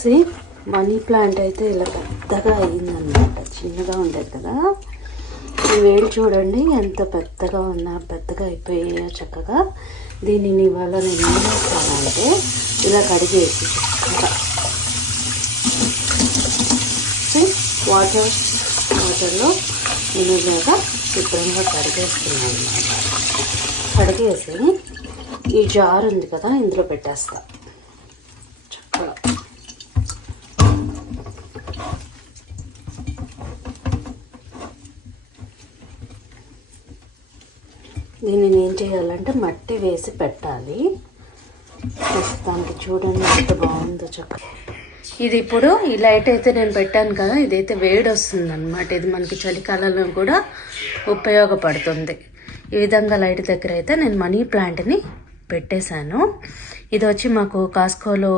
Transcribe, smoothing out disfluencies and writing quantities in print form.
C money plant అయితే ఇలా పెద్దగా అయిందన్నమాట. చిన్నగా ఉండేది కదా, ఈ వేలు చూడండి ఎంత పెద్దగా పెద్దగా అయిపోయాయో చక్కగా. దీనిని ఇవాళ నేను ఏం చేస్తానంటే ఇలా కడిగేసి చక్కగా వాటర్లో నేను ఇలాగా శుభ్రంగా కడిగేస్తున్నాను అన్నమాట. కడిగేసి ఈ జార్ ఉంది కదా ఇందులో పెట్టేస్తా చక్కగా. దీనిని ఏం చేయాలంటే మట్టి వేసి పెట్టాలి. ప్రస్తుతానికి చూడండి ఎంత బాగుందో చక్కగా. ఇది ఇప్పుడు ఈ లైట్ అయితే నేను పెట్టాను కదా, ఇదైతే వేడి వస్తుంది అనమాట. ఇది మనకి చలికాలంలో కూడా ఉపయోగపడుతుంది. ఈ విధంగా లైట్ దగ్గర అయితే నేను మనీ ప్లాంట్ని పెట్టేశాను. ఇది వచ్చి మాకు కాస్కోలో